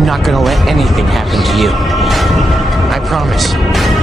I'm not gonna let anything happen to you. I promise.